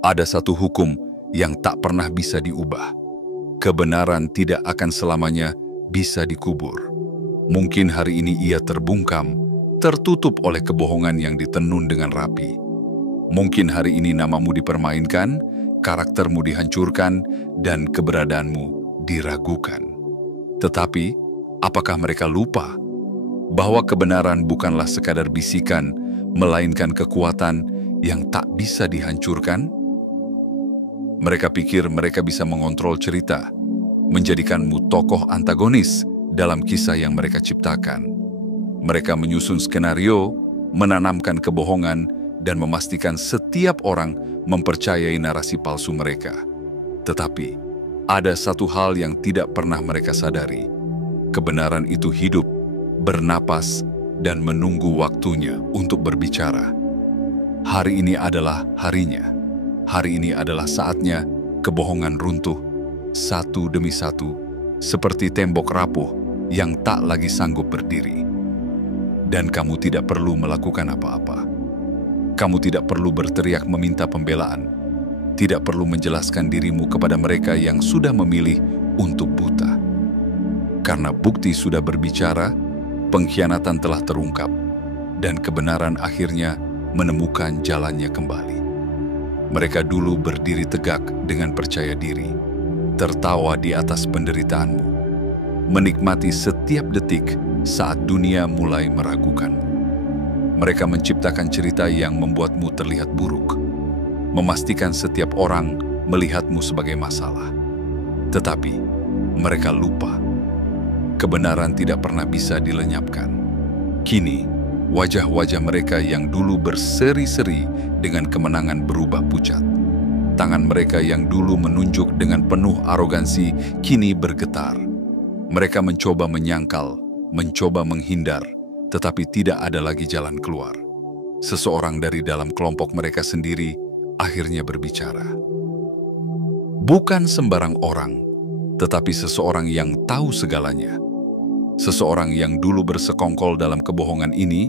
Ada satu hukum yang tak pernah bisa diubah. Kebenaran tidak akan selamanya bisa dikubur. Mungkin hari ini ia terbungkam, tertutup oleh kebohongan yang ditenun dengan rapi. Mungkin hari ini namamu dipermainkan, karaktermu dihancurkan, dan keberadaanmu diragukan. Tetapi, apakah mereka lupa bahwa kebenaran bukanlah sekadar bisikan, melainkan kekuatan yang tak bisa dihancurkan? Mereka pikir mereka bisa mengontrol cerita, menjadikanmu tokoh antagonis dalam kisah yang mereka ciptakan. Mereka menyusun skenario, menanamkan kebohongan, dan memastikan setiap orang mempercayai narasi palsu mereka. Tetapi, ada satu hal yang tidak pernah mereka sadari. Kebenaran itu hidup, bernapas, dan menunggu waktunya untuk berbicara. Hari ini adalah harinya. Hari ini adalah saatnya kebohongan runtuh, satu demi satu, seperti tembok rapuh yang tak lagi sanggup berdiri. Dan kamu tidak perlu melakukan apa-apa. Kamu tidak perlu berteriak meminta pembelaan, tidak perlu menjelaskan dirimu kepada mereka yang sudah memilih untuk buta. Karena bukti sudah berbicara, pengkhianatan telah terungkap, dan kebenaran akhirnya menemukan jalannya kembali. Mereka dulu berdiri tegak dengan percaya diri, tertawa di atas penderitaanmu, menikmati setiap detik saat dunia mulai meragukanmu. Mereka menciptakan cerita yang membuatmu terlihat buruk, memastikan setiap orang melihatmu sebagai masalah. Tetapi mereka lupa, kebenaran tidak pernah bisa dilenyapkan. Kini, wajah-wajah mereka yang dulu berseri-seri dengan kemenangan berubah pucat. Tangan mereka yang dulu menunjuk dengan penuh arogansi kini bergetar. Mereka mencoba menyangkal, mencoba menghindar, tetapi tidak ada lagi jalan keluar. Seseorang dari dalam kelompok mereka sendiri akhirnya berbicara. Bukan sembarang orang, tetapi seseorang yang tahu segalanya. Seseorang yang dulu bersekongkol dalam kebohongan ini,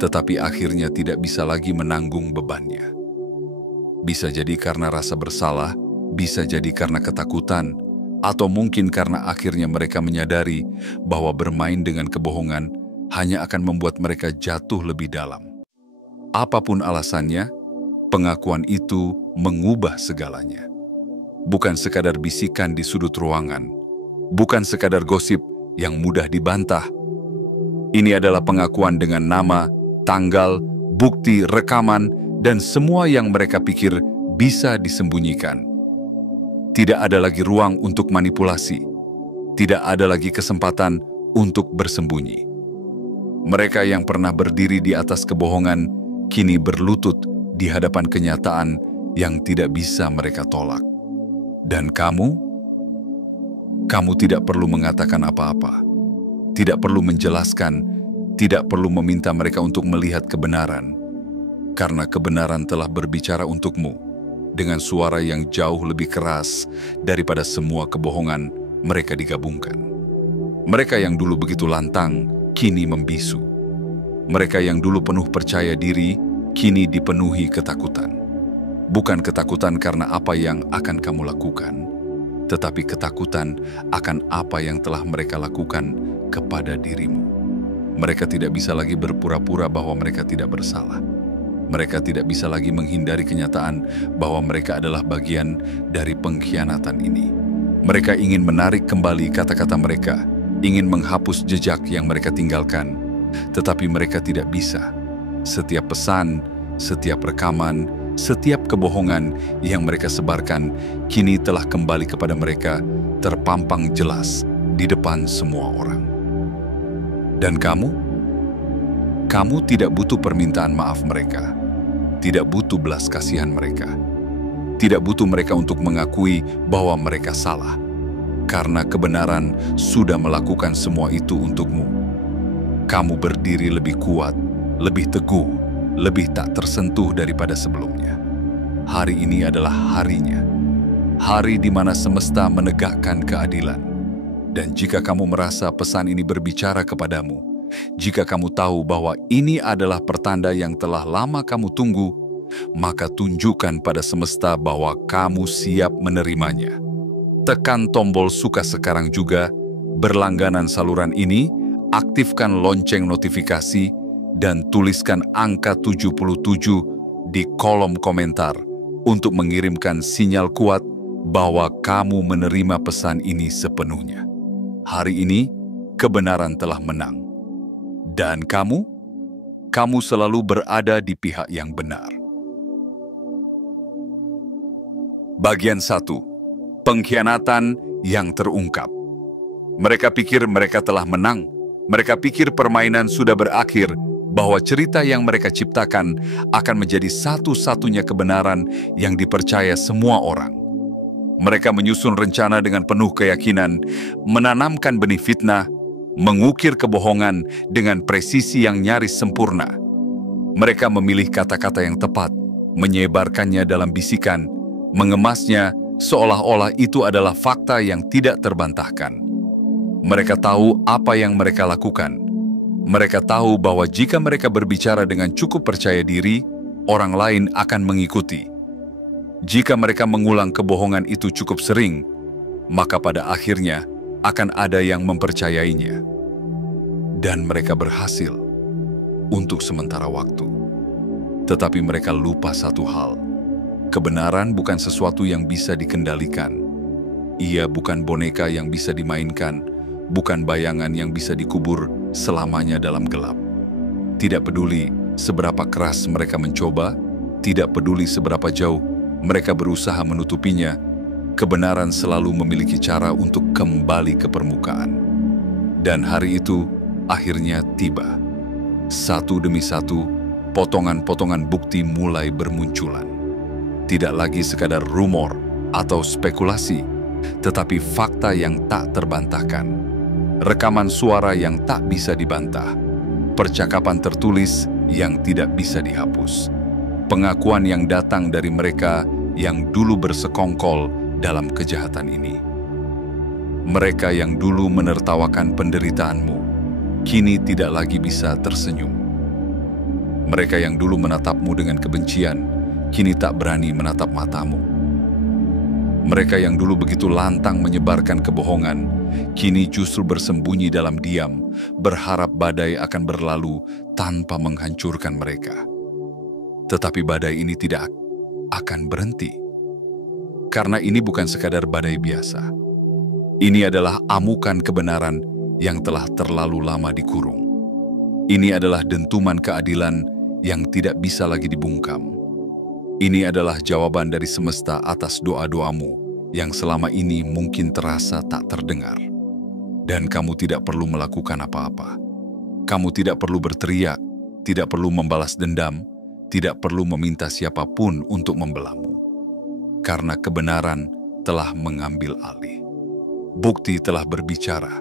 tetapi akhirnya tidak bisa lagi menanggung bebannya. Bisa jadi karena rasa bersalah, bisa jadi karena ketakutan, atau mungkin karena akhirnya mereka menyadari bahwa bermain dengan kebohongan hanya akan membuat mereka jatuh lebih dalam. Apapun alasannya, pengakuan itu mengubah segalanya. Bukan sekadar bisikan di sudut ruangan, bukan sekadar gosip yang mudah dibantah. Ini adalah pengakuan dengan nama, tanggal, bukti, rekaman, dan semua yang mereka pikir bisa disembunyikan. Tidak ada lagi ruang untuk manipulasi. Tidak ada lagi kesempatan untuk bersembunyi. Mereka yang pernah berdiri di atas kebohongan, kini berlutut di hadapan kenyataan yang tidak bisa mereka tolak. Dan kamu tidak perlu mengatakan apa-apa. Tidak perlu menjelaskan, tidak perlu meminta mereka untuk melihat kebenaran. Karena kebenaran telah berbicara untukmu dengan suara yang jauh lebih keras daripada semua kebohongan mereka digabungkan. Mereka yang dulu begitu lantang, kini membisu. Mereka yang dulu penuh percaya diri, kini dipenuhi ketakutan. Bukan ketakutan karena apa yang akan kamu lakukan, tetapi ketakutan akan apa yang telah mereka lakukan kepada dirimu. Mereka tidak bisa lagi berpura-pura bahwa mereka tidak bersalah. Mereka tidak bisa lagi menghindari kenyataan bahwa mereka adalah bagian dari pengkhianatan ini. Mereka ingin menarik kembali kata-kata mereka, ingin menghapus jejak yang mereka tinggalkan, tetapi mereka tidak bisa. Setiap pesan, setiap rekaman, setiap kebohongan yang mereka sebarkan kini telah kembali kepada mereka, terpampang jelas di depan semua orang. Dan kamu tidak butuh permintaan maaf mereka, tidak butuh belas kasihan mereka, tidak butuh mereka untuk mengakui bahwa mereka salah, karena kebenaran sudah melakukan semua itu untukmu. Kamu berdiri lebih kuat, lebih teguh, lebih tak tersentuh daripada sebelumnya. Hari ini adalah harinya, hari di mana semesta menegakkan keadilan. Dan jika kamu merasa pesan ini berbicara kepadamu, jika kamu tahu bahwa ini adalah pertanda yang telah lama kamu tunggu, maka tunjukkan pada semesta bahwa kamu siap menerimanya. Tekan tombol suka sekarang juga, berlangganan saluran ini, aktifkan lonceng notifikasi, dan tuliskan angka 77 di kolom komentar untuk mengirimkan sinyal kuat bahwa kamu menerima pesan ini sepenuhnya. Hari ini, kebenaran telah menang. Dan kamu selalu berada di pihak yang benar. Bagian 1. Pengkhianatan yang terungkap. Mereka pikir mereka telah menang. Mereka pikir permainan sudah berakhir, bahwa cerita yang mereka ciptakan akan menjadi satu-satunya kebenaran yang dipercaya semua orang. Mereka menyusun rencana dengan penuh keyakinan, menanamkan benih fitnah, mengukir kebohongan dengan presisi yang nyaris sempurna. Mereka memilih kata-kata yang tepat, menyebarkannya dalam bisikan, mengemasnya seolah-olah itu adalah fakta yang tidak terbantahkan. Mereka tahu apa yang mereka lakukan. Mereka tahu bahwa jika mereka berbicara dengan cukup percaya diri, orang lain akan mengikuti. Jika mereka mengulang kebohongan itu cukup sering, maka pada akhirnya akan ada yang mempercayainya. Dan mereka berhasil untuk sementara waktu. Tetapi mereka lupa satu hal. Kebenaran bukan sesuatu yang bisa dikendalikan. Ia bukan boneka yang bisa dimainkan, bukan bayangan yang bisa dikubur selamanya dalam gelap. Tidak peduli seberapa keras mereka mencoba, tidak peduli seberapa jauh mereka berusaha menutupinya, kebenaran selalu memiliki cara untuk kembali ke permukaan. Dan hari itu akhirnya tiba. Satu demi satu, potongan-potongan bukti mulai bermunculan. Tidak lagi sekadar rumor atau spekulasi, tetapi fakta yang tak terbantahkan. Rekaman suara yang tak bisa dibantah. Percakapan tertulis yang tidak bisa dihapus. Pengakuan yang datang dari mereka yang dulu bersekongkol dalam kejahatan ini. Mereka yang dulu menertawakan penderitaanmu, kini tidak lagi bisa tersenyum. Mereka yang dulu menatapmu dengan kebencian, kini tak berani menatap matamu. Mereka yang dulu begitu lantang menyebarkan kebohongan, kini justru bersembunyi dalam diam, berharap badai akan berlalu tanpa menghancurkan mereka. Tetapi badai ini tidak akan berhenti. Karena ini bukan sekadar badai biasa. Ini adalah amukan kebenaran yang telah terlalu lama dikurung. Ini adalah dentuman keadilan yang tidak bisa lagi dibungkam. Ini adalah jawaban dari semesta atas doa-doamu yang selama ini mungkin terasa tak terdengar. Dan kamu tidak perlu melakukan apa-apa. Kamu tidak perlu berteriak, tidak perlu membalas dendam, tidak perlu meminta siapapun untuk membelahmu. Karena kebenaran telah mengambil alih. Bukti telah berbicara.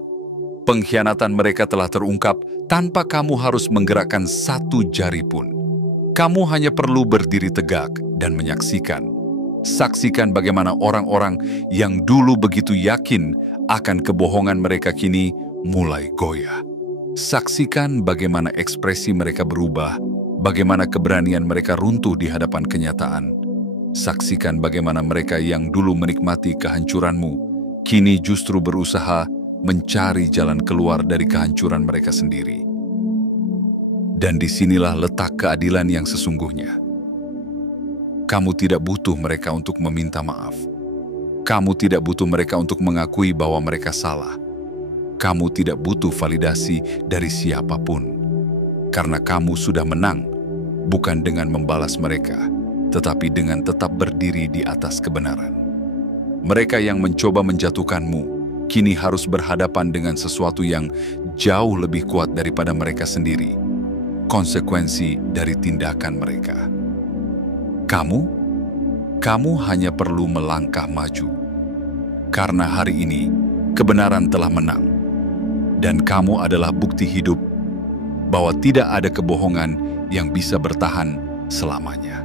Pengkhianatan mereka telah terungkap tanpa kamu harus menggerakkan satu jari pun. Kamu hanya perlu berdiri tegak dan menyaksikan. Saksikan bagaimana orang-orang yang dulu begitu yakin akan kebohongan mereka kini mulai goyah. Saksikan bagaimana ekspresi mereka berubah, bagaimana keberanian mereka runtuh di hadapan kenyataan. Saksikan bagaimana mereka yang dulu menikmati kehancuranmu, kini justru berusaha mencari jalan keluar dari kehancuran mereka sendiri. Dan disinilah letak keadilan yang sesungguhnya. Kamu tidak butuh mereka untuk meminta maaf. Kamu tidak butuh mereka untuk mengakui bahwa mereka salah. Kamu tidak butuh validasi dari siapapun. Karena kamu sudah menang, bukan dengan membalas mereka, tetapi dengan tetap berdiri di atas kebenaran. Mereka yang mencoba menjatuhkanmu, kini harus berhadapan dengan sesuatu yang jauh lebih kuat daripada mereka sendiri. Konsekuensi dari tindakan mereka. Kamu hanya perlu melangkah maju. Karena hari ini, kebenaran telah menang. Dan kamu adalah bukti hidup bahwa tidak ada kebohongan yang bisa bertahan selamanya.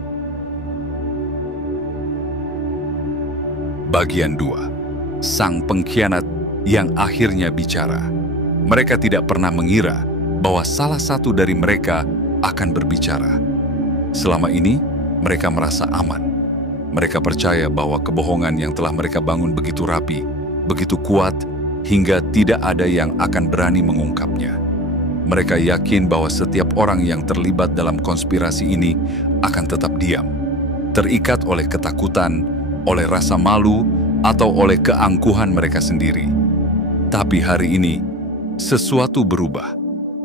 Bagian 2. Sang pengkhianat yang akhirnya bicara. Mereka tidak pernah mengira bahwa salah satu dari mereka akan berbicara. Selama ini, Mereka merasa aman. Mereka percaya bahwa kebohongan yang telah mereka bangun begitu rapi, begitu kuat, hingga tidak ada yang akan berani mengungkapnya. Mereka yakin bahwa setiap orang yang terlibat dalam konspirasi ini akan tetap diam, terikat oleh ketakutan, oleh rasa malu, atau oleh keangkuhan mereka sendiri. Tapi hari ini, sesuatu berubah.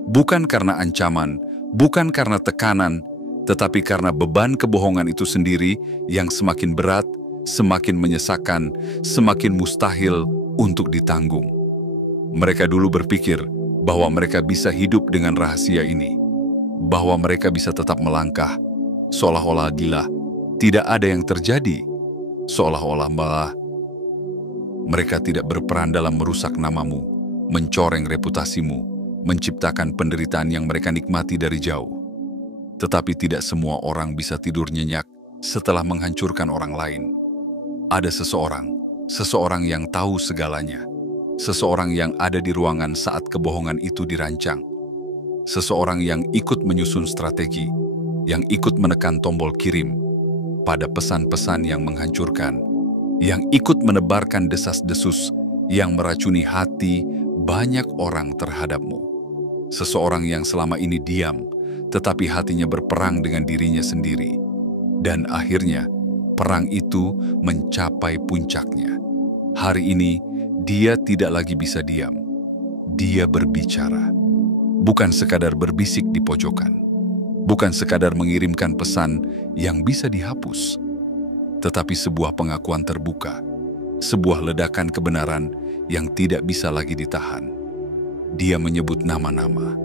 Bukan karena ancaman, bukan karena tekanan, tetapi karena beban kebohongan itu sendiri yang semakin berat, semakin menyesakan, semakin mustahil untuk ditanggung. Mereka dulu berpikir bahwa mereka bisa hidup dengan rahasia ini, bahwa mereka bisa tetap melangkah, seolah-olah gila, tidak ada yang terjadi, seolah-olah malah mereka tidak berperan dalam merusak namamu, mencoreng reputasimu, menciptakan penderitaan yang mereka nikmati dari jauh. Tetapi tidak semua orang bisa tidur nyenyak setelah menghancurkan orang lain. Ada seseorang yang tahu segalanya, seseorang yang ada di ruangan saat kebohongan itu dirancang, seseorang yang ikut menyusun strategi, yang ikut menekan tombol kirim pada pesan-pesan yang menghancurkan, yang ikut menebarkan desas-desus yang meracuni hati banyak orang terhadapmu. Seseorang yang selama ini diam, tetapi hatinya berperang dengan dirinya sendiri. Dan akhirnya, perang itu mencapai puncaknya. Hari ini, dia tidak lagi bisa diam. Dia berbicara. Bukan sekadar berbisik di pojokan. Bukan sekadar mengirimkan pesan yang bisa dihapus. Tetapi sebuah pengakuan terbuka. Sebuah ledakan kebenaran yang tidak bisa lagi ditahan. Dia menyebut nama-nama.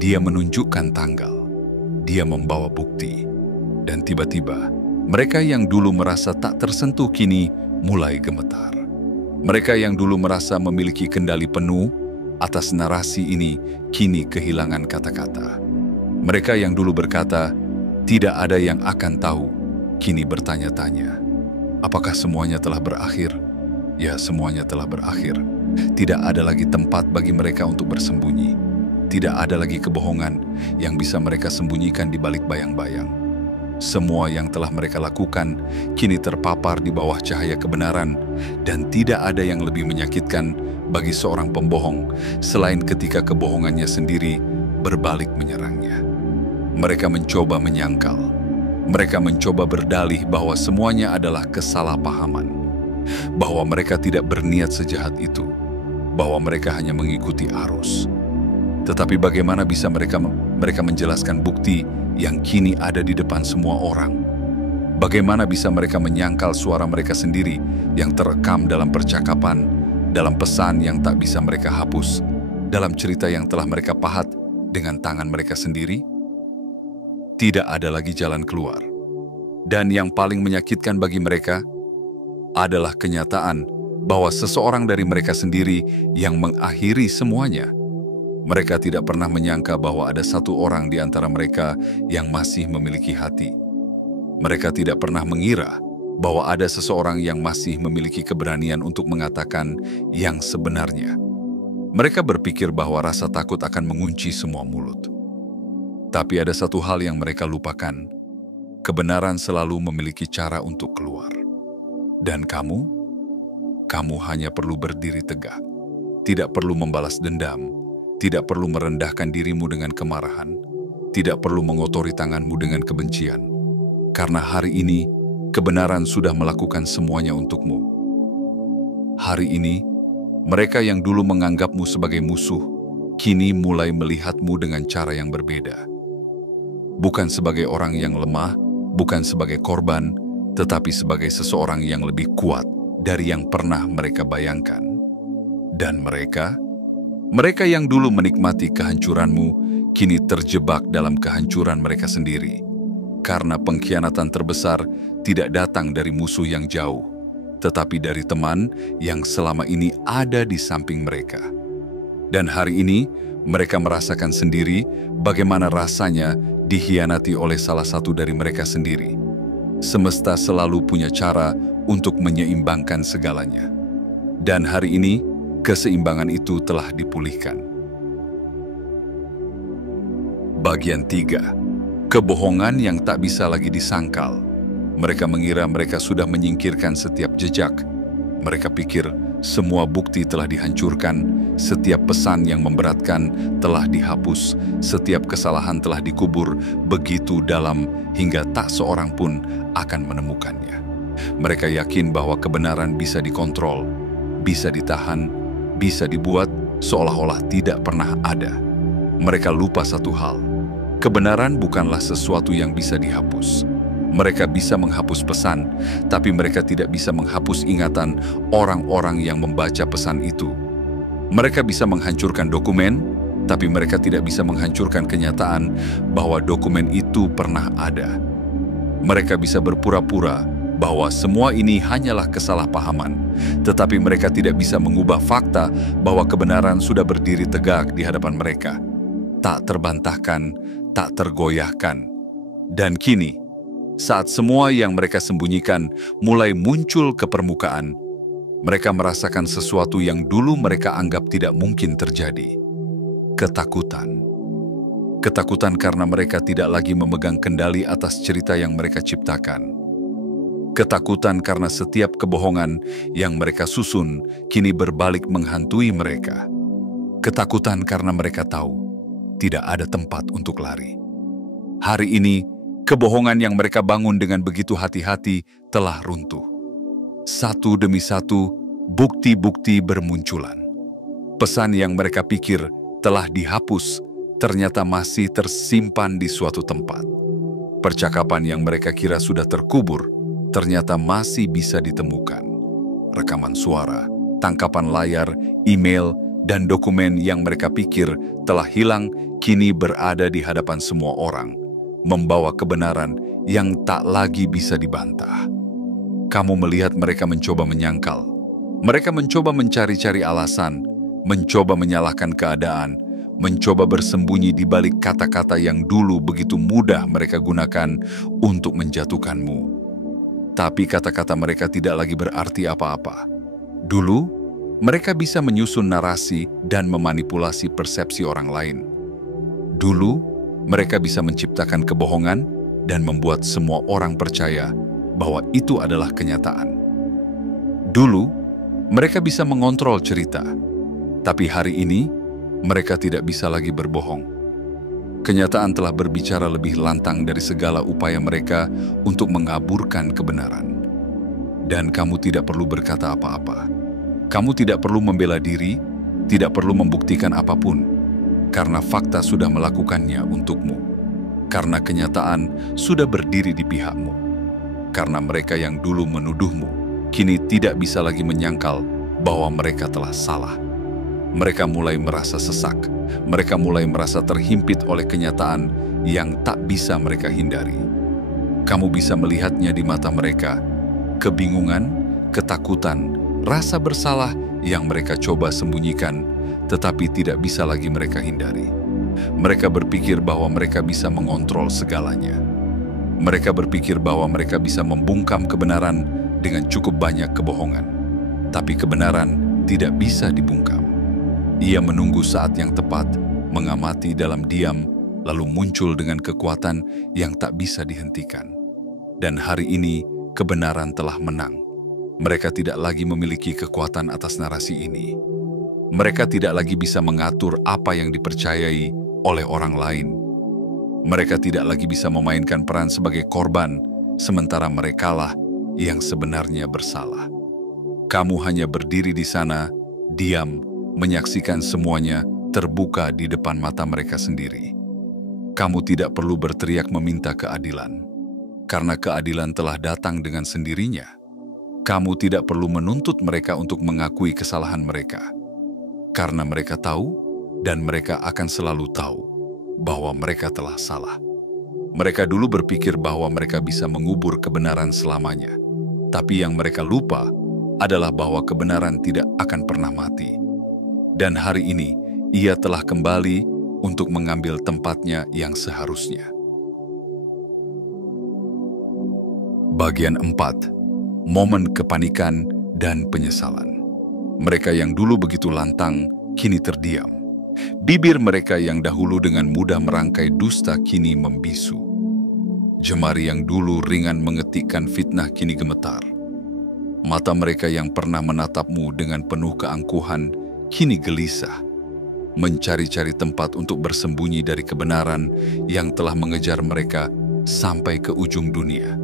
Dia menunjukkan tanggal. Dia membawa bukti. Dan tiba-tiba, mereka yang dulu merasa tak tersentuh kini mulai gemetar. Mereka yang dulu merasa memiliki kendali penuh atas narasi ini kini kehilangan kata-kata. Mereka yang dulu berkata, tidak ada yang akan tahu, kini bertanya-tanya, apakah semuanya telah berakhir? Ya, semuanya telah berakhir. Tidak ada lagi tempat bagi mereka untuk bersembunyi. Tidak ada lagi kebohongan yang bisa mereka sembunyikan di balik bayang-bayang. Semua yang telah mereka lakukan kini terpapar di bawah cahaya kebenaran, dan tidak ada yang lebih menyakitkan bagi seorang pembohong selain ketika kebohongannya sendiri berbalik menyerangnya. Mereka mencoba menyangkal. Mereka mencoba berdalih bahwa semuanya adalah kesalahpahaman, bahwa mereka tidak berniat sejahat itu, bahwa mereka hanya mengikuti arus. Tetapi bagaimana bisa mereka menjelaskan bukti yang kini ada di depan semua orang? Bagaimana bisa mereka menyangkal suara mereka sendiri yang terekam dalam percakapan, dalam pesan yang tak bisa mereka hapus, dalam cerita yang telah mereka pahat dengan tangan mereka sendiri? Tidak ada lagi jalan keluar. Dan yang paling menyakitkan bagi mereka adalah kenyataan bahwa seseorang dari mereka sendiri yang mengakhiri semuanya. Mereka tidak pernah menyangka bahwa ada satu orang di antara mereka yang masih memiliki hati. Mereka tidak pernah mengira bahwa ada seseorang yang masih memiliki keberanian untuk mengatakan yang sebenarnya. Mereka berpikir bahwa rasa takut akan mengunci semua mulut. Tapi ada satu hal yang mereka lupakan. Kebenaran selalu memiliki cara untuk keluar. Dan kamu hanya perlu berdiri tegak. Tidak perlu membalas dendam. Tidak perlu merendahkan dirimu dengan kemarahan. Tidak perlu mengotori tanganmu dengan kebencian. Karena hari ini, kebenaran sudah melakukan semuanya untukmu. Hari ini, mereka yang dulu menganggapmu sebagai musuh, kini mulai melihatmu dengan cara yang berbeda. Bukan sebagai orang yang lemah, bukan sebagai korban, tetapi sebagai seseorang yang lebih kuat dari yang pernah mereka bayangkan. Dan mereka yang dulu menikmati kehancuranmu, kini terjebak dalam kehancuran mereka sendiri. Karena pengkhianatan terbesar tidak datang dari musuh yang jauh, tetapi dari teman yang selama ini ada di samping mereka. Dan hari ini, mereka merasakan sendiri bagaimana rasanya dikhianati oleh salah satu dari mereka sendiri. Semesta selalu punya cara untuk menyeimbangkan segalanya. Dan hari ini, keseimbangan itu telah dipulihkan. Bagian 3. Kebohongan yang tak bisa lagi disangkal. Mereka mengira mereka sudah menyingkirkan setiap jejak. Mereka pikir semua bukti telah dihancurkan, setiap pesan yang memberatkan telah dihapus, setiap kesalahan telah dikubur begitu dalam hingga tak seorang pun akan menemukannya. Mereka yakin bahwa kebenaran bisa dikontrol, bisa ditahan, bisa dibuat seolah-olah tidak pernah ada. Mereka lupa satu hal, kebenaran bukanlah sesuatu yang bisa dihapus. Mereka bisa menghapus pesan, tapi mereka tidak bisa menghapus ingatan orang-orang yang membaca pesan itu. Mereka bisa menghancurkan dokumen, tapi mereka tidak bisa menghancurkan kenyataan bahwa dokumen itu pernah ada. Mereka bisa berpura-pura bahwa semua ini hanyalah kesalahpahaman, tetapi mereka tidak bisa mengubah fakta bahwa kebenaran sudah berdiri tegak di hadapan mereka, tak terbantahkan, tak tergoyahkan. Dan kini, saat semua yang mereka sembunyikan mulai muncul ke permukaan, mereka merasakan sesuatu yang dulu mereka anggap tidak mungkin terjadi. Ketakutan. Ketakutan karena mereka tidak lagi memegang kendali atas cerita yang mereka ciptakan. Ketakutan karena setiap kebohongan yang mereka susun kini berbalik menghantui mereka. Ketakutan karena mereka tahu tidak ada tempat untuk lari. Hari ini, kebohongan yang mereka bangun dengan begitu hati-hati telah runtuh. Satu demi satu, bukti-bukti bermunculan. Pesan yang mereka pikir telah dihapus, ternyata masih tersimpan di suatu tempat. Percakapan yang mereka kira sudah terkubur, ternyata masih bisa ditemukan. Rekaman suara, tangkapan layar, email, dan dokumen yang mereka pikir telah hilang kini berada di hadapan semua orang, membawa kebenaran yang tak lagi bisa dibantah. Kamu melihat mereka mencoba menyangkal. Mereka mencoba mencari-cari alasan, mencoba menyalahkan keadaan, mencoba bersembunyi di balik kata-kata yang dulu begitu mudah mereka gunakan untuk menjatuhkanmu. Tapi kata-kata mereka tidak lagi berarti apa-apa. Dulu, mereka bisa menyusun narasi dan memanipulasi persepsi orang lain. Dulu, mereka bisa menciptakan kebohongan dan membuat semua orang percaya bahwa itu adalah kenyataan. Dulu, mereka bisa mengontrol cerita, tapi hari ini mereka tidak bisa lagi berbohong. Kenyataan telah berbicara lebih lantang dari segala upaya mereka untuk mengaburkan kebenaran. Dan kamu tidak perlu berkata apa-apa. Kamu tidak perlu membela diri, tidak perlu membuktikan apapun, karena fakta sudah melakukannya untukmu. Karena kenyataan sudah berdiri di pihakmu. Karena mereka yang dulu menuduhmu, kini tidak bisa lagi menyangkal bahwa mereka telah salah. Mereka mulai merasa sesak, mereka mulai merasa terhimpit oleh kenyataan yang tak bisa mereka hindari. Kamu bisa melihatnya di mata mereka, kebingungan, ketakutan, rasa bersalah yang mereka coba sembunyikan, tetapi tidak bisa lagi mereka hindari. Mereka berpikir bahwa mereka bisa mengontrol segalanya. Mereka berpikir bahwa mereka bisa membungkam kebenaran dengan cukup banyak kebohongan. Tapi kebenaran tidak bisa dibungkam. Ia menunggu saat yang tepat, mengamati dalam diam, lalu muncul dengan kekuatan yang tak bisa dihentikan. Dan hari ini, kebenaran telah menang. Mereka tidak lagi memiliki kekuatan atas narasi ini. Mereka tidak lagi bisa mengatur apa yang dipercayai oleh orang lain. Mereka tidak lagi bisa memainkan peran sebagai korban, sementara merekalah yang sebenarnya bersalah. Kamu hanya berdiri di sana, diam, menyaksikan semuanya terbuka di depan mata mereka sendiri. Kamu tidak perlu berteriak meminta keadilan, karena keadilan telah datang dengan sendirinya. Kamu tidak perlu menuntut mereka untuk mengakui kesalahan mereka, karena mereka tahu dan mereka akan selalu tahu bahwa mereka telah salah. Mereka dulu berpikir bahwa mereka bisa mengubur kebenaran selamanya, tapi yang mereka lupa adalah bahwa kebenaran tidak akan pernah mati. Dan hari ini, ia telah kembali untuk mengambil tempatnya yang seharusnya. Bagian 4. Momen kepanikan dan penyesalan. Mereka yang dulu begitu lantang, kini terdiam. Bibir mereka yang dahulu dengan mudah merangkai dusta kini membisu. Jemari yang dulu ringan mengetikkan fitnah kini gemetar. Mata mereka yang pernah menatapmu dengan penuh keangkuhan kini gelisah, mencari-cari tempat untuk bersembunyi dari kebenaran yang telah mengejar mereka sampai ke ujung dunia.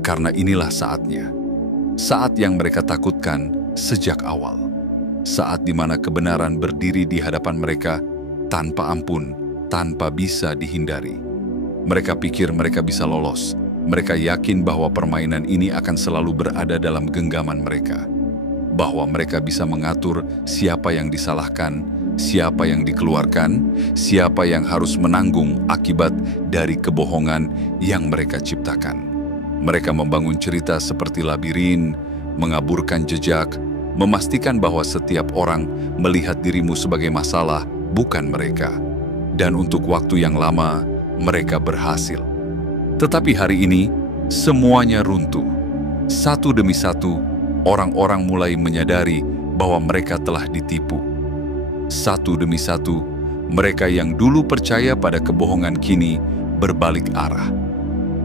Karena inilah saatnya, saat yang mereka takutkan sejak awal. Saat di mana kebenaran berdiri di hadapan mereka tanpa ampun, tanpa bisa dihindari. Mereka pikir mereka bisa lolos. Mereka yakin bahwa permainan ini akan selalu berada dalam genggaman mereka. Bahwa mereka bisa mengatur siapa yang disalahkan, siapa yang dikeluarkan, siapa yang harus menanggung akibat dari kebohongan yang mereka ciptakan. Mereka membangun cerita seperti labirin, mengaburkan jejak, memastikan bahwa setiap orang melihat dirimu sebagai masalah, bukan mereka. Dan untuk waktu yang lama, mereka berhasil. Tetapi hari ini, semuanya runtuh. Satu demi satu, orang-orang mulai menyadari bahwa mereka telah ditipu. Satu demi satu, mereka yang dulu percaya pada kebohongan kini berbalik arah.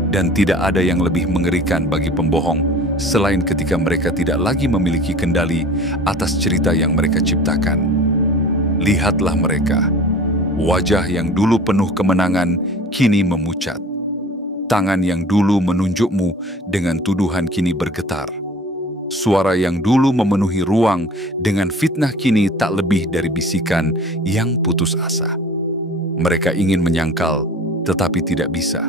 Dan tidak ada yang lebih mengerikan bagi pembohong selain ketika mereka tidak lagi memiliki kendali atas cerita yang mereka ciptakan. Lihatlah mereka. Wajah yang dulu penuh kemenangan kini memucat. Tangan yang dulu menunjukmu dengan tuduhan kini bergetar. Suara yang dulu memenuhi ruang dengan fitnah kini tak lebih dari bisikan yang putus asa. Mereka ingin menyangkal, tetapi tidak bisa.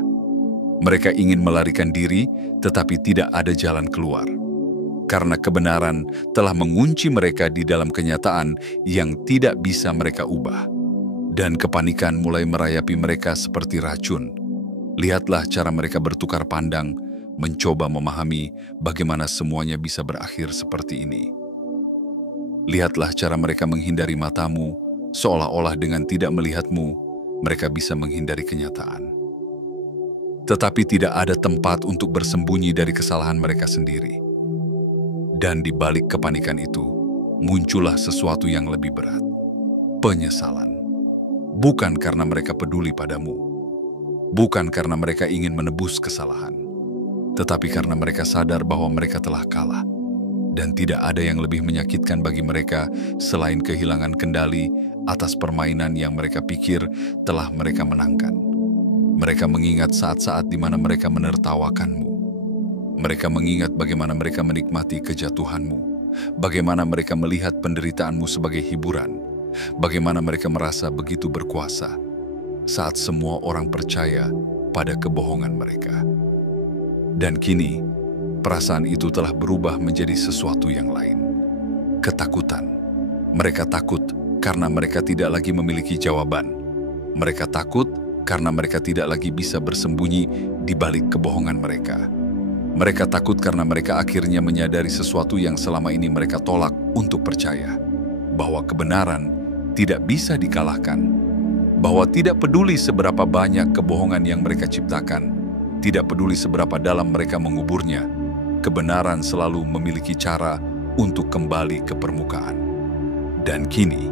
Mereka ingin melarikan diri, tetapi tidak ada jalan keluar. Karena kebenaran telah mengunci mereka di dalam kenyataan yang tidak bisa mereka ubah. Dan kepanikan mulai merayapi mereka seperti racun. Lihatlah cara mereka bertukar pandang, mencoba memahami bagaimana semuanya bisa berakhir seperti ini. Lihatlah cara mereka menghindari matamu, seolah-olah dengan tidak melihatmu, mereka bisa menghindari kenyataan. Tetapi tidak ada tempat untuk bersembunyi dari kesalahan mereka sendiri. Dan di balik kepanikan itu, muncullah sesuatu yang lebih berat. Penyesalan. Bukan karena mereka peduli padamu. Bukan karena mereka ingin menebus kesalahan. Tetapi karena mereka sadar bahwa mereka telah kalah. Dan tidak ada yang lebih menyakitkan bagi mereka selain kehilangan kendali atas permainan yang mereka pikir telah mereka menangkan. Mereka mengingat saat-saat di mana mereka menertawakanmu. Mereka mengingat bagaimana mereka menikmati kejatuhanmu. Bagaimana mereka melihat penderitaanmu sebagai hiburan. Bagaimana mereka merasa begitu berkuasa saat semua orang percaya pada kebohongan mereka. Dan kini, perasaan itu telah berubah menjadi sesuatu yang lain. Ketakutan. Mereka takut karena mereka tidak lagi memiliki jawaban. Mereka takut karena mereka tidak lagi bisa bersembunyi di balik kebohongan mereka. Mereka takut karena mereka akhirnya menyadari sesuatu yang selama ini mereka tolak untuk percaya. Bahwa kebenaran tidak bisa dikalahkan, bahwa tidak peduli seberapa banyak kebohongan yang mereka ciptakan, tidak peduli seberapa dalam mereka menguburnya, kebenaran selalu memiliki cara untuk kembali ke permukaan. Dan kini,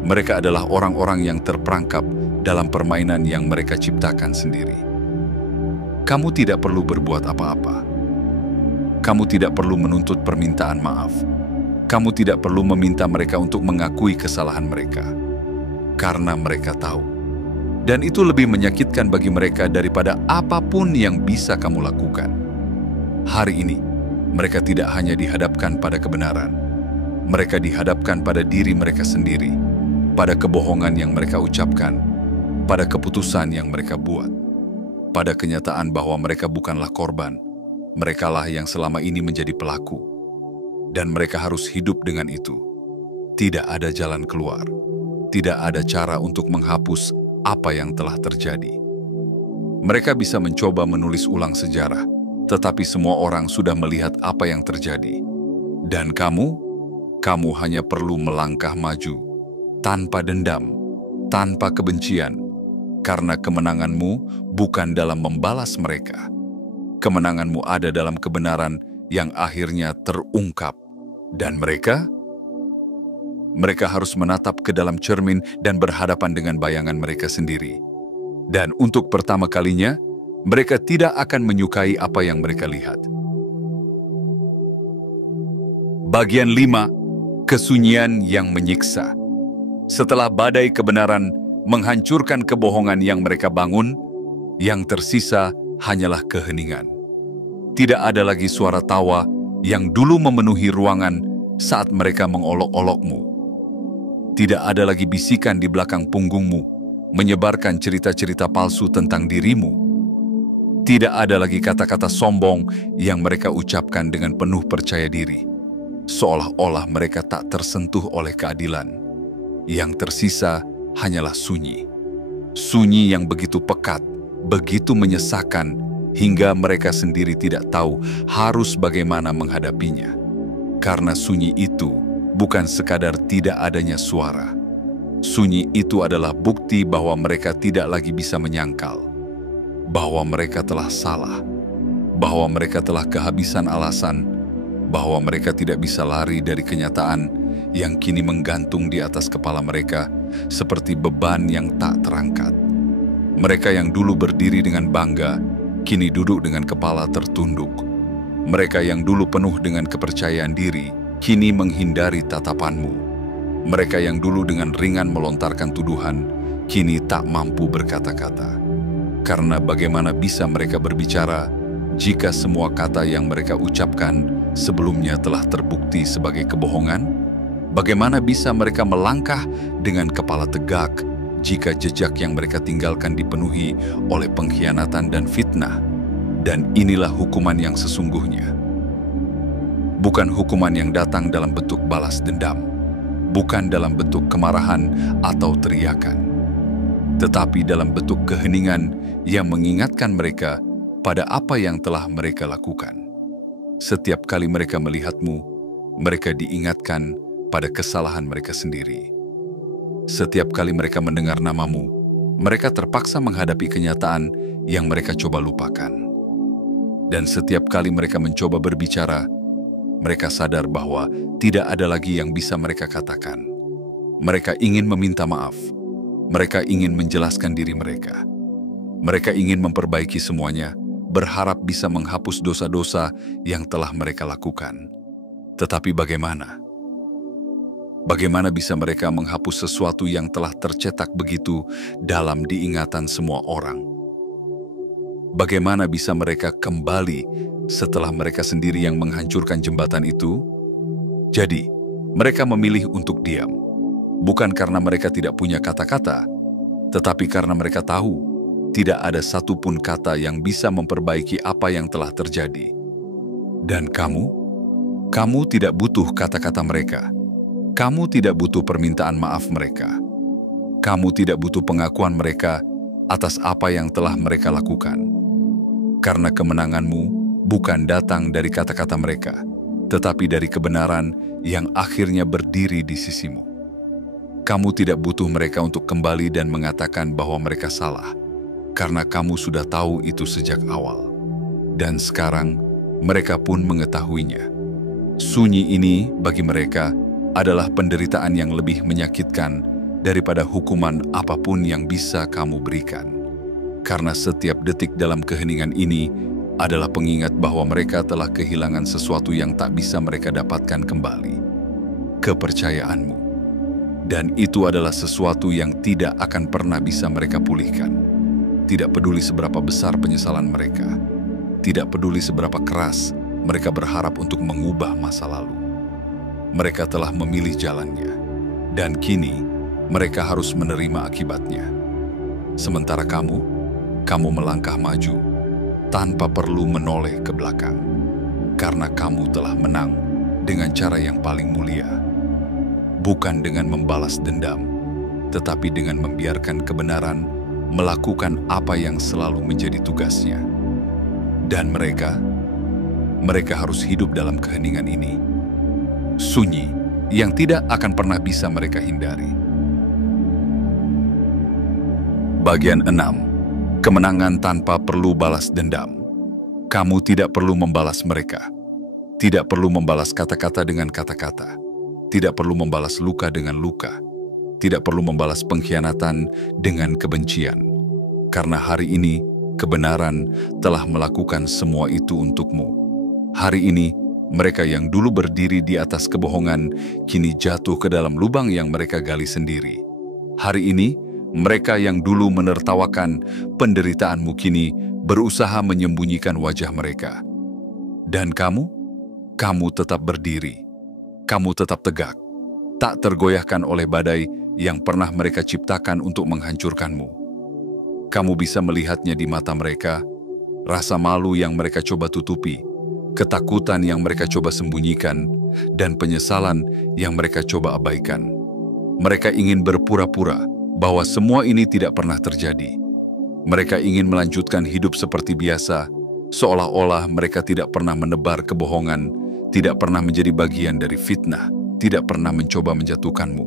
mereka adalah orang-orang yang terperangkap dalam permainan yang mereka ciptakan sendiri. Kamu tidak perlu berbuat apa-apa. Kamu tidak perlu menuntut permintaan maaf. Kamu tidak perlu meminta mereka untuk mengakui kesalahan mereka. Karena mereka tahu. Dan itu lebih menyakitkan bagi mereka daripada apapun yang bisa kamu lakukan. Hari ini, mereka tidak hanya dihadapkan pada kebenaran. Mereka dihadapkan pada diri mereka sendiri, pada kebohongan yang mereka ucapkan, pada keputusan yang mereka buat, pada kenyataan bahwa mereka bukanlah korban. Merekalah yang selama ini menjadi pelaku. Dan mereka harus hidup dengan itu. Tidak ada jalan keluar. Tidak ada cara untuk menghapus apa yang telah terjadi. Mereka bisa mencoba menulis ulang sejarah, tetapi semua orang sudah melihat apa yang terjadi. Dan kamu hanya perlu melangkah maju, tanpa dendam, tanpa kebencian, karena kemenanganmu bukan dalam membalas mereka. Kemenanganmu ada dalam kebenaran yang akhirnya terungkap. Dan mereka harus menatap ke dalam cermin dan berhadapan dengan bayangan mereka sendiri. Dan untuk pertama kalinya, Mereka tidak akan menyukai apa yang mereka lihat. Bagian 5. Kesunyian yang menyiksa. Setelah badai kebenaran menghancurkan kebohongan yang mereka bangun, yang tersisa hanyalah keheningan. Tidak ada lagi suara tawa yang dulu memenuhi ruangan saat mereka mengolok-olokmu. Tidak ada lagi bisikan di belakang punggungmu, menyebarkan cerita-cerita palsu tentang dirimu. Tidak ada lagi kata-kata sombong yang mereka ucapkan dengan penuh percaya diri, seolah-olah mereka tak tersentuh oleh keadilan. Yang tersisa hanyalah sunyi. Sunyi yang begitu pekat, begitu menyesakan, hingga mereka sendiri tidak tahu harus bagaimana menghadapinya. Karena sunyi itu bukan sekadar tidak adanya suara. Sunyi itu adalah bukti bahwa mereka tidak lagi bisa menyangkal, bahwa mereka telah salah, bahwa mereka telah kehabisan alasan, bahwa mereka tidak bisa lari dari kenyataan yang kini menggantung di atas kepala mereka seperti beban yang tak terangkat. Mereka yang dulu berdiri dengan bangga, kini duduk dengan kepala tertunduk. Mereka yang dulu penuh dengan kepercayaan diri, kini menghindari tatapanmu. Mereka yang dulu dengan ringan melontarkan tuduhan, kini tak mampu berkata-kata. Karena bagaimana bisa mereka berbicara jika semua kata yang mereka ucapkan sebelumnya telah terbukti sebagai kebohongan? Bagaimana bisa mereka melangkah dengan kepala tegak jika jejak yang mereka tinggalkan dipenuhi oleh pengkhianatan dan fitnah? Dan inilah hukuman yang sesungguhnya. Bukan hukuman yang datang dalam bentuk balas dendam, bukan dalam bentuk kemarahan atau teriakan, tetapi dalam bentuk keheningan yang mengingatkan mereka pada apa yang telah mereka lakukan. Setiap kali mereka melihatmu, mereka diingatkan pada kesalahan mereka sendiri. Setiap kali mereka mendengar namamu, mereka terpaksa menghadapi kenyataan yang mereka coba lupakan. Dan setiap kali mereka mencoba berbicara, mereka sadar bahwa tidak ada lagi yang bisa mereka katakan. Mereka ingin meminta maaf. Mereka ingin menjelaskan diri mereka. Mereka ingin memperbaiki semuanya, berharap bisa menghapus dosa-dosa yang telah mereka lakukan. Tetapi bagaimana? Bagaimana bisa mereka menghapus sesuatu yang telah tercetak begitu dalam diingatan semua orang? Bagaimana bisa mereka kembali setelah mereka sendiri yang menghancurkan jembatan itu? Jadi, mereka memilih untuk diam. Bukan karena mereka tidak punya kata-kata, tetapi karena mereka tahu tidak ada satupun kata yang bisa memperbaiki apa yang telah terjadi. Dan kamu tidak butuh kata-kata mereka. Kamu tidak butuh permintaan maaf mereka. Kamu tidak butuh pengakuan mereka atas apa yang telah mereka lakukan. Karena kemenanganmu bukan datang dari kata-kata mereka, tetapi dari kebenaran yang akhirnya berdiri di sisimu. Kamu tidak butuh mereka untuk kembali dan mengatakan bahwa mereka salah, karena kamu sudah tahu itu sejak awal. Dan sekarang, mereka pun mengetahuinya. Sunyi ini bagi mereka adalah penderitaan yang lebih menyakitkan daripada hukuman apapun yang bisa kamu berikan. Karena setiap detik dalam keheningan ini adalah pengingat bahwa mereka telah kehilangan sesuatu yang tak bisa mereka dapatkan kembali. Kepercayaanmu. Dan itu adalah sesuatu yang tidak akan pernah bisa mereka pulihkan. Tidak peduli seberapa besar penyesalan mereka. Tidak peduli seberapa keras mereka berharap untuk mengubah masa lalu. Mereka telah memilih jalannya. Dan kini mereka harus menerima akibatnya. Sementara kamu melangkah maju tanpa perlu menoleh ke belakang. Karena kamu telah menang dengan cara yang paling mulia. Bukan dengan membalas dendam, tetapi dengan membiarkan kebenaran melakukan apa yang selalu menjadi tugasnya. Dan mereka harus hidup dalam keheningan ini. Sunyi yang tidak akan pernah bisa mereka hindari. Bagian 6. Kemenangan tanpa perlu balas dendam. Kamu tidak perlu membalas mereka. Tidak perlu membalas kata-kata dengan kata-kata. Tidak perlu membalas luka dengan luka. Tidak perlu membalas pengkhianatan dengan kebencian. Karena hari ini, Kebenaran telah melakukan semua itu untukmu. Hari ini, mereka yang dulu berdiri di atas kebohongan, kini jatuh ke dalam lubang yang mereka gali sendiri. Hari ini, mereka yang dulu menertawakan penderitaanmu kini berusaha menyembunyikan wajah mereka. Dan kamu tetap berdiri. Kamu tetap tegak, tak tergoyahkan oleh badai yang pernah mereka ciptakan untuk menghancurkanmu. Kamu bisa melihatnya di mata mereka, rasa malu yang mereka coba tutupi, ketakutan yang mereka coba sembunyikan, dan penyesalan yang mereka coba abaikan. Mereka ingin berpura-pura bahwa semua ini tidak pernah terjadi. Mereka ingin melanjutkan hidup seperti biasa, seolah-olah mereka tidak pernah menebar kebohongan, tidak pernah menjadi bagian dari fitnah, tidak pernah mencoba menjatuhkanmu.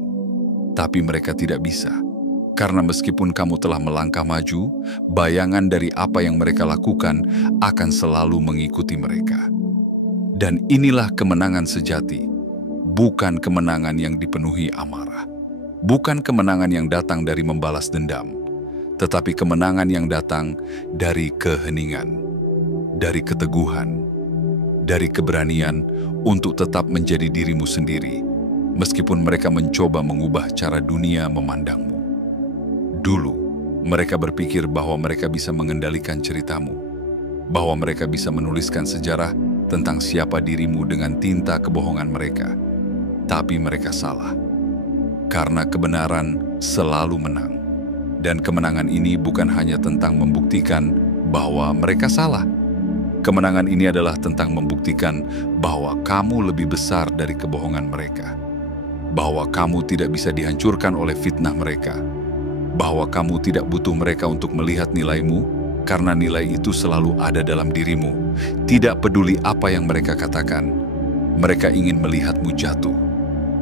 Tapi mereka tidak bisa. Karena meskipun kamu telah melangkah maju, bayangan dari apa yang mereka lakukan akan selalu mengikuti mereka. Dan inilah kemenangan sejati, bukan kemenangan yang dipenuhi amarah. Bukan kemenangan yang datang dari membalas dendam, tetapi kemenangan yang datang dari keheningan, dari keteguhan, dari keberanian untuk tetap menjadi dirimu sendiri, meskipun mereka mencoba mengubah cara dunia memandangmu. Dulu, mereka berpikir bahwa mereka bisa mengendalikan ceritamu, bahwa mereka bisa menuliskan sejarah tentang siapa dirimu dengan tinta kebohongan mereka. Tapi mereka salah, karena kebenaran selalu menang. Dan kemenangan ini bukan hanya tentang membuktikan bahwa mereka salah. Kemenangan ini adalah tentang membuktikan bahwa kamu lebih besar dari kebohongan mereka, bahwa kamu tidak bisa dihancurkan oleh fitnah mereka, bahwa kamu tidak butuh mereka untuk melihat nilaimu, karena nilai itu selalu ada dalam dirimu. Tidak peduli apa yang mereka katakan, mereka ingin melihatmu jatuh,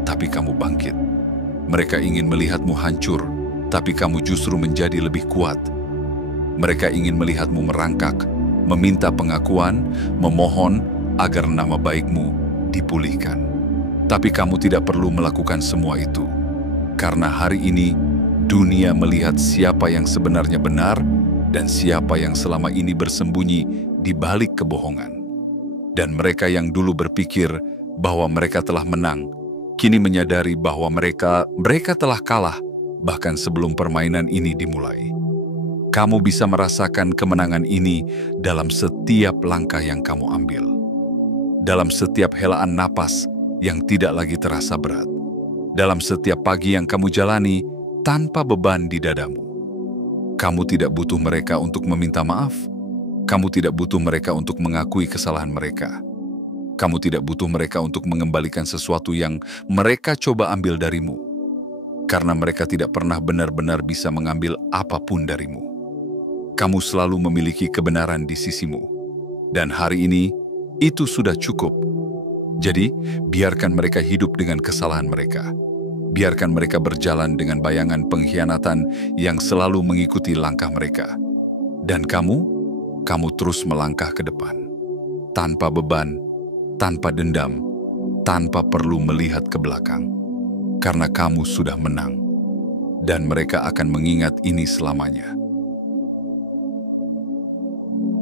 tapi kamu bangkit. Mereka ingin melihatmu hancur, tapi kamu justru menjadi lebih kuat. Mereka ingin melihatmu merangkak, meminta pengakuan, memohon agar nama baikmu dipulihkan. Tapi kamu tidak perlu melakukan semua itu, karena hari ini dunia melihat siapa yang sebenarnya benar dan siapa yang selama ini bersembunyi di balik kebohongan. Dan mereka yang dulu berpikir bahwa mereka telah menang, kini menyadari bahwa mereka telah kalah bahkan sebelum permainan ini dimulai. Kamu bisa merasakan kemenangan ini dalam setiap langkah yang kamu ambil, dalam setiap helaan napas yang tidak lagi terasa berat, dalam setiap pagi yang kamu jalani tanpa beban di dadamu. Kamu tidak butuh mereka untuk meminta maaf. Kamu tidak butuh mereka untuk mengakui kesalahan mereka. Kamu tidak butuh mereka untuk mengembalikan sesuatu yang mereka coba ambil darimu. Karena mereka tidak pernah benar-benar bisa mengambil apapun darimu. Kamu selalu memiliki kebenaran di sisimu. Dan hari ini, itu sudah cukup. Jadi, biarkan mereka hidup dengan kesalahan mereka. Biarkan mereka berjalan dengan bayangan pengkhianatan yang selalu mengikuti langkah mereka. Dan kamu terus melangkah ke depan. Tanpa beban, tanpa dendam, tanpa perlu melihat ke belakang. Karena kamu sudah menang. Dan mereka akan mengingat ini selamanya.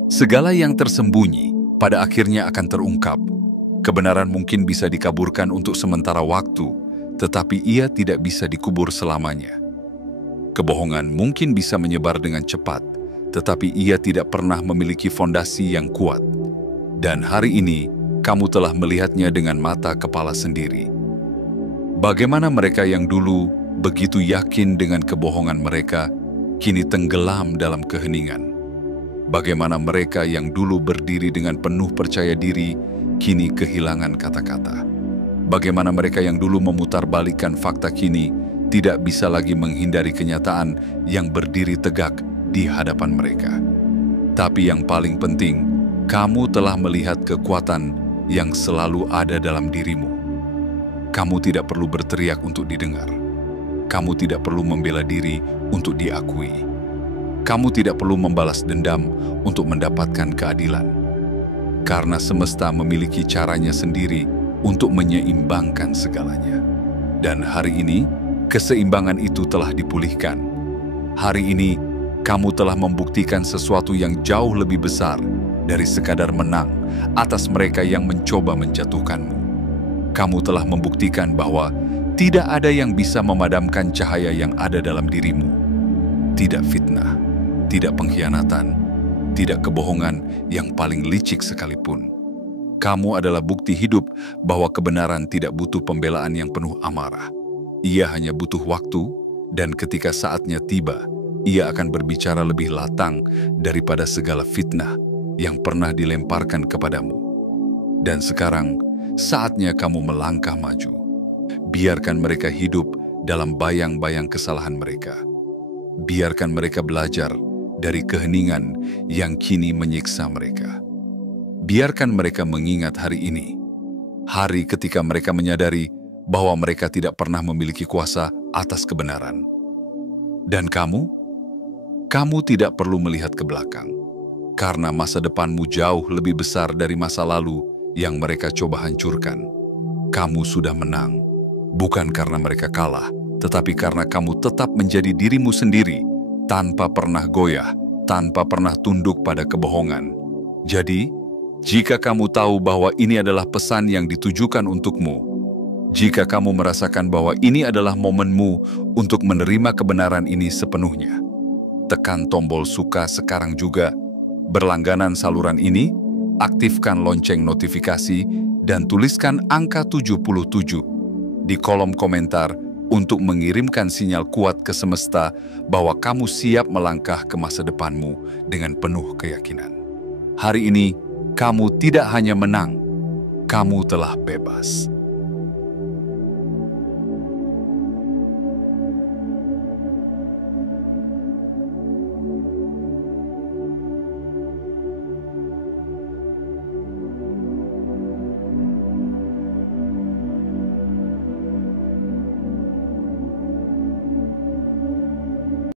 Segala yang tersembunyi pada akhirnya akan terungkap. Kebenaran mungkin bisa dikaburkan untuk sementara waktu, tetapi ia tidak bisa dikubur selamanya. Kebohongan mungkin bisa menyebar dengan cepat, tetapi ia tidak pernah memiliki fondasi yang kuat. Dan hari ini, kamu telah melihatnya dengan mata kepala sendiri. Bagaimana mereka yang dulu begitu yakin dengan kebohongan mereka, kini tenggelam dalam keheningan. Bagaimana mereka yang dulu berdiri dengan penuh percaya diri, kini kehilangan kata-kata. Bagaimana mereka yang dulu memutarbalikkan fakta kini tidak bisa lagi menghindari kenyataan yang berdiri tegak di hadapan mereka. Tapi yang paling penting, kamu telah melihat kekuatan yang selalu ada dalam dirimu. Kamu tidak perlu berteriak untuk didengar. Kamu tidak perlu membela diri untuk diakui. Kamu tidak perlu membalas dendam untuk mendapatkan keadilan. Karena semesta memiliki caranya sendiri untuk menyeimbangkan segalanya. Dan hari ini, keseimbangan itu telah dipulihkan. Hari ini, Kamu telah membuktikan sesuatu yang jauh lebih besar dari sekadar menang atas mereka yang mencoba menjatuhkanmu. Kamu telah membuktikan bahwa tidak ada yang bisa memadamkan cahaya yang ada dalam dirimu. Tidak fitnah, tidak pengkhianatan, tidak kebohongan yang paling licik sekalipun. Kamu adalah bukti hidup bahwa kebenaran tidak butuh pembelaan yang penuh amarah. Ia hanya butuh waktu, dan ketika saatnya tiba, ia akan berbicara lebih latang daripada segala fitnah yang pernah dilemparkan kepadamu. Dan sekarang, saatnya kamu melangkah maju. Biarkan mereka hidup dalam bayang-bayang kesalahan mereka. Biarkan mereka belajar dari keheningan yang kini menyiksa mereka. Biarkan mereka mengingat hari ini, hari ketika mereka menyadari bahwa mereka tidak pernah memiliki kuasa atas kebenaran. Dan kamu tidak perlu melihat ke belakang, karena masa depanmu jauh lebih besar dari masa lalu yang mereka coba hancurkan. Kamu sudah menang, bukan karena mereka kalah, tetapi karena kamu tetap menjadi dirimu sendiri, tanpa pernah goyah, tanpa pernah tunduk pada kebohongan. Jadi, jika kamu tahu bahwa ini adalah pesan yang ditujukan untukmu, jika kamu merasakan bahwa ini adalah momenmu untuk menerima kebenaran ini sepenuhnya, tekan tombol suka sekarang juga, berlangganan saluran ini, aktifkan lonceng notifikasi, dan tuliskan angka 77 di kolom komentar untuk mengirimkan sinyal kuat ke semesta bahwa kamu siap melangkah ke masa depanmu dengan penuh keyakinan. Hari ini, kamu tidak hanya menang, kamu telah bebas.